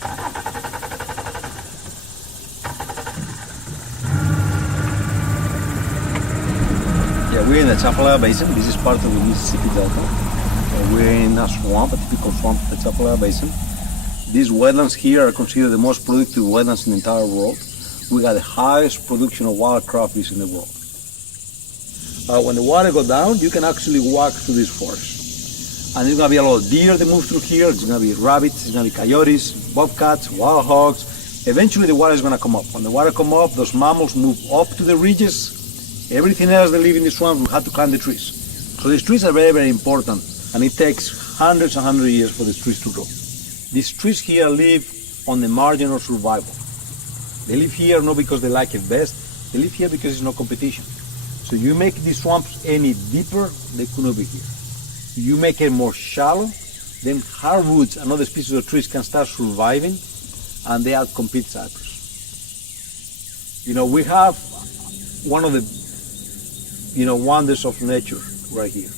Yeah, we're in the Chapala Basin. This is part of the Mississippi Delta. We're in a swamp, a typical swamp of the Chapala Basin. These wetlands here are considered the most productive wetlands in the entire world. We got the highest production of wild crawfish in the world. When the water goes down, you can actually walk through this forest. And there's going to be a lot of deer that move through here. There's going to be rabbits, there's going to be coyotes, bobcats, wild hogs. Eventually the water is going to come up. When the water comes up, those mammals move up to the ridges. Everything else that live in the swamp will have to climb the trees. So these trees are very, very important. And it takes hundreds and hundreds of years for these trees to grow. These trees here live on the margin of survival. They live here not because they like it best. They live here because there's no competition. So you make these swamps any deeper, they could not be here. You make it more shallow, then hardwoods and other species of trees can start surviving, and they outcompete cypress. You know, we have one of the, wonders of nature right here.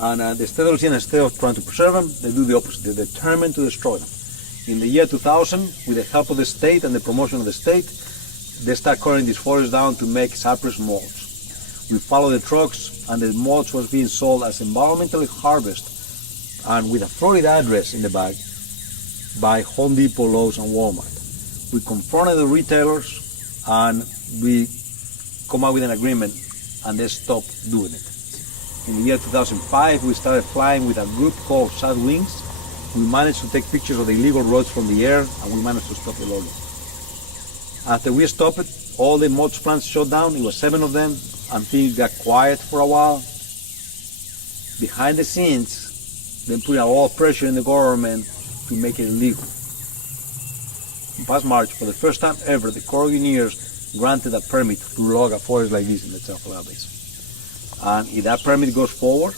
And instead of trying to preserve them, they do the opposite. They're determined to destroy them. In the year 2000, with the help of the state and the promotion of the state, they start cutting these forests down to make cypress mulch. We follow the trucks, and the mulch was being sold as environmentally harvested and with a Florida address in the bag by Home Depot, Lowe's, and Walmart. We confronted the retailers, and we come up with an agreement, and they stopped doing it. In the year 2005, we started flying with a group called Sad Wings. We managed to take pictures of the illegal roads from the air, and we managed to stop the logging. After we stopped it, all the mulch plants shut down. It was 7 of them, and things got quiet for a while. Behind the scenes, they put a lot of pressure in the government to make it illegal. In past March, for the first time ever, the Corps of Engineers granted a permit to log a forest like this in the Chapala Basin. And if that permit goes forward,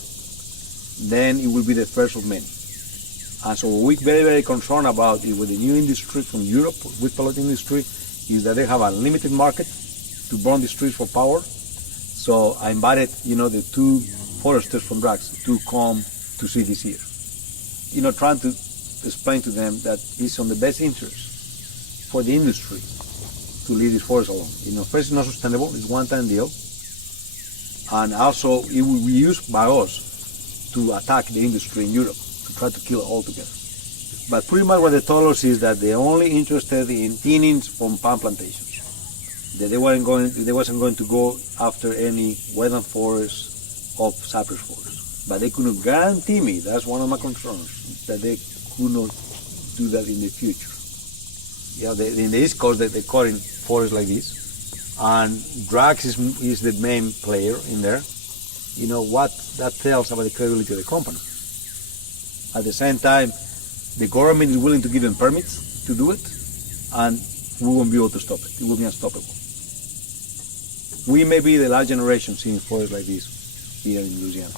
then it will be the first of many. And so what we're very, very concerned about is with the new industry from Europe, wood pellet industry, is that they have a limited market to burn these trees for power. So I invited, the 2 foresters from Drax to come to see this here. Trying to explain to them that it's on the best interest for the industry to leave this forest alone. First, it's not sustainable, it's a one-time deal. And also, it will be used by us to attack the industry in Europe, to try to kill it altogether. But pretty much what they told us is that they're only interested in thinnings from palm plantations. That they wasn't going to go after any wetland forests of cypress forests. But they couldn't guarantee me, that's one of my concerns, that they could not do that in the future. In the East Coast, they're cutting forests like this. And Drax is the main player in there. What that tells about the credibility of the company. At the same time, the government is willing to give them permits to do it, and we won't be able to stop it. It will be unstoppable. We may be the last generation seeing forests like this here in Louisiana.